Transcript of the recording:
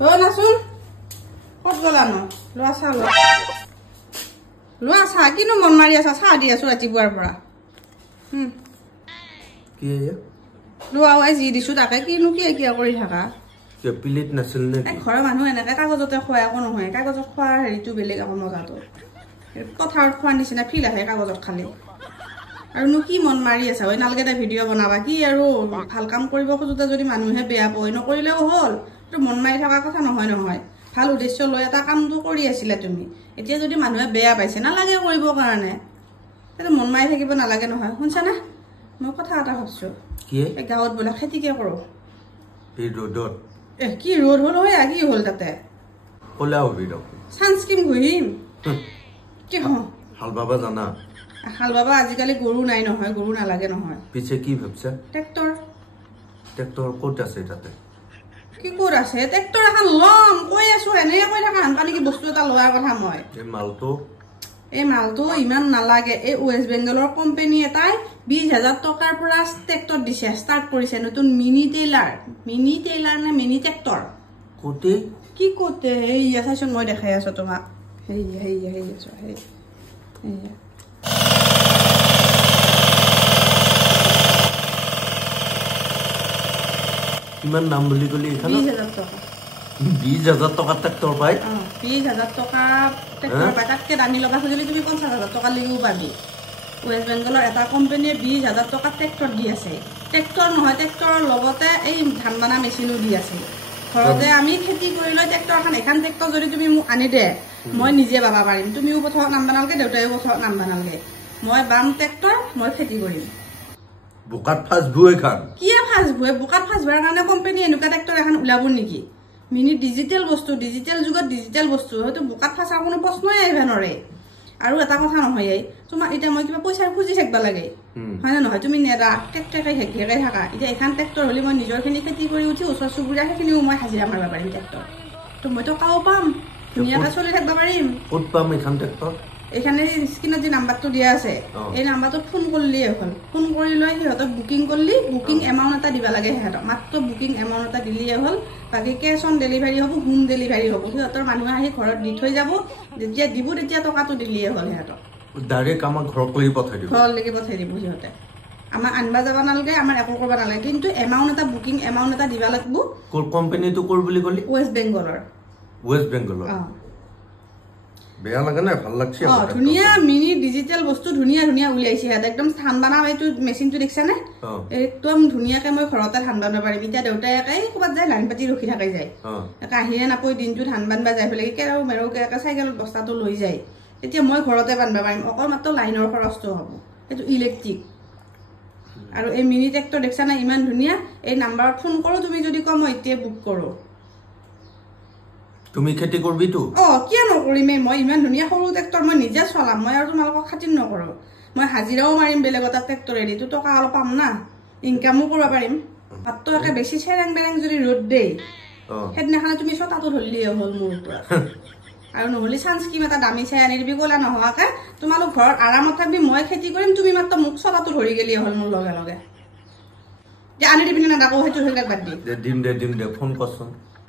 অ' নাচোন ক'ত গ'লা ন লোৱা চাহ লোৱা চাহ কিনো মন মাৰি আছা চাহ দি আছো ৰাতিপুৱাৰ পৰা কি লোৱা যি দিছো তাকে কিনো কিয় কৰি থাকা প্লেট নাছিল নে ঘৰৰ মানুহ এনেকে কাগজতে খোৱা একো নহয় কাগজত খোৱা হেৰিটো বেলেগ আকৌ মজাটো পথাৰত খোৱাৰ নিচিনা ফিল আহে কাগজত খালে আৰুনো কি মন মাৰি আছা ঐ নালগে দে ভিডিঅ' বনাবা কি আৰু ভাল কাম কৰিব খোজোতে যদি মানুহে বেয়া পায় নকৰিলেও হ'ল তো মন মাৰি থকা কথা নহয় ভাল উদ্দেশ্য লৈ এটা কামটো কৰি আছিলা তুমি এতিয়া যদি মানুহে বেয়া পাইছে নালাগে কৰিবৰ কাৰণে সেইটো মন মাৰি থাকিব নালাগে নহয় শুনছা না মই কথা এটা ভাবছো কি এই গাঁৱত বোলে খেতিকে কৰো এই ৰ'দত কি ৰ'দ হ'ল হয় কি হ'ল তাতে ক'লা হবি ৰ সানস্ক্ৰীন ঘূৰিম কি হাল বাবা জানা হাল বাবা আজিকালি গৰু নাই নহয় গৰু নালাগে নহয় পিছে কি ভাবছা ট্ৰেক্টৰ ক'ত আছে তাতে কি ক'ত আছে ট্ৰেক্টৰ এখন ল'ম কৈ আছো এনে কৈ থাকা হানকা নেকি বস্তু এটা লোৱাৰ কথা মই এই মালটো ইমান নালাগে এই ৱেষ্ট বেংগলৰ কোম্পানী এটাই 20,000 টকাৰ পৰা ট্ৰেক্টৰ দিছে ষ্টাৰ্ট কৰিছে নতুন মিনি টেইলাৰ নে মিনি ট্ৰেক্টৰ কোতে কি কোতে এই চাইছোন মই দেখাই আছো তোমাক হেই আছো হেই কিমান নাম বুলি কলি এখানে 20,000 টকা 20,000 টকা ট্ৰেক্টৰ পাই 20,000 টকা ট্ৰেক্টৰ পাই তাতকে দামী লগা খুজিলে তুমি 50,000 টকা লিও পাবি ৱেষ্ট বেংগলৰ এটা কোম্পানীয়ে 20,000 টকা ট্ৰেক্টৰ দি আছে ট্ৰেক্টৰ নহয় ট্ৰেক্টৰৰ লগতে এই ধান বানা মেচিনো দি আছে ঘৰতে আমি খেতি কৰি লৈ ট্ৰেক্টৰখন এখন ট্ৰেক্টৰ যদি তুমি মোক আনি দে মই নিজে বাবা পাৰিম তুমিও পথাৰত নাম বানালগে দেউতাইও পথাৰত নাম বানালগে মই বাম ট্ৰেক্টৰ মই খেতি কৰিম বুকাত ফাঁসবুৱে খান কিয়া ফাঁসবুৱে বুকাত ফাঁসবাৰ কাৰণে কোম্পানী এনেকুৱা ট্ৰেক্টৰ এখন ওলাব নেকি মিনি ডিজিটেল বস্তু ডিজিটেল যুগত ডিজিটেল বস্তু হয়তো বুকাত ফাঁসাৰ কোনো প্ৰশ্নই আহিব নৰে আৰু এটা কথা নহয় তোমাক এতিয়া মই কিবা পইচা খুজি থাকিব লাগে হয় না নহয় তুমি নেৰা ট্ৰেক্টৰে হেকিয়াই থাকা এতিয়া এখন ট্ৰেক্টৰ হ'লে মই নিজৰখিনি খেতি কৰি উঠি ওচৰ চুবুৰীয়া সেইখিনিও মই হাজিৰা মাৰিব পাৰিম ট্ৰেক্টৰ তো মই টকাও পাম ধুনীয়াকৈ চলি থাকিব পাৰিম ক'ত পাম এখন ট্ৰেক্টৰ এখানে স্ক্ৰিনত যে নাম্বাৰটো দিয়া আছে এই নাম্বাৰটো ফোন কৰলি এখন ফোন কৰি লৈ সিহঁতক বুকিং কৰলি বুকিং এমাউন্ট এটা দিবা লাগে সিহঁতক মাত্ৰ বুকিং এমাউন্ট এটা দিলি হ'ল বাকি ক্যাশ অন ডেলিভাৰি হ'ব হোম ডেলিভাৰি হ'ব সিহঁতৰ মানুহ আহি ঘৰত দি থৈ যাব যেতিয়া দিব তেতিয়া টকাটো দিলি হ'ল সিহঁতক ডাইৰেক্ট আমাৰ ঘৰত লৈ পঠাই দিব সিহঁতে আমাৰ আনবা যাব নালাগে আমাৰ একো কৰিব নালাগে কিন্তু এমাউন্ট এটা বুকিং এমাউন্ট এটা দিবা লাগিব কোন কোম্পানীটো কৰ বুলি কলি ৱেষ্ট বেংগলৰ বেয়া লাগে না ভাল লাগছে ধুনিয়া মিনি ডিজিটেল বস্তু ধুনিয়া উলিয়াইছে হেড একদম ধান বানা এইটো মেচিনটো দেখছা নে একদম ধুনিয়াকে মই ঘৰতে ধান বানবা পাৰিম এতিয়া দেউতাই একাই ক'বাত যায় লাইন পাতি ৰখি থাকাই যায় কাহিয়ে নাপই দিনটো ধান বানবা যায় ফেলে কেৰাও মেৰৌকে একা চাইকেলত বস্তাটো লৈ যায় এতিয়া মই ঘৰতে বানবা পাৰিম অকল মাত্ৰ লাইনৰ খৰচটো হ'ব এইটো ইলেক্ট্ৰিক আৰু এই মিনি ট্ৰেক্টৰ দেখছা না ইমান ধুনিয়া এই নাম্বাৰত ফোন কৰো তুমি যদি কম মই এতিয়া বুক কৰো তুমি খেতি কৰবি তো কিয় নকৰিম মই ইমান ধুনিয়া সৰু ট্ৰেক্টৰ মই নিজে চলাম মই আৰু তোমালোকক খাতিৰ নকৰো মই হাজিৰাও মাৰিম বেলেগ এটা ট্ৰেক্টৰে দি তো টকা অলপ পাম না ইনকামো কৰিব পাৰিম মাত্ৰ একে বেছি চেৰেং বেৰেং যদি ৰ'দ দেই সেইদিনাখনে তুমি ছটাটো ধৰিলি হ'ল মোৰ পৰা আৰু নহলি সানস্ক্ৰীম এটা দামী চাই আনি দিবি ক'লা নোহোৱাকে তোমালোক ঘৰত আৰামত থাকবি মই খেতি কৰিম তুমি মাত্ৰ মোক ছটাটো ধৰি গেলি হ'ল মোৰ লগে লগে যে আনি দিবি না ডাকো সেইটো হৈ বাদ দি দিম দে ফোন কৰচোন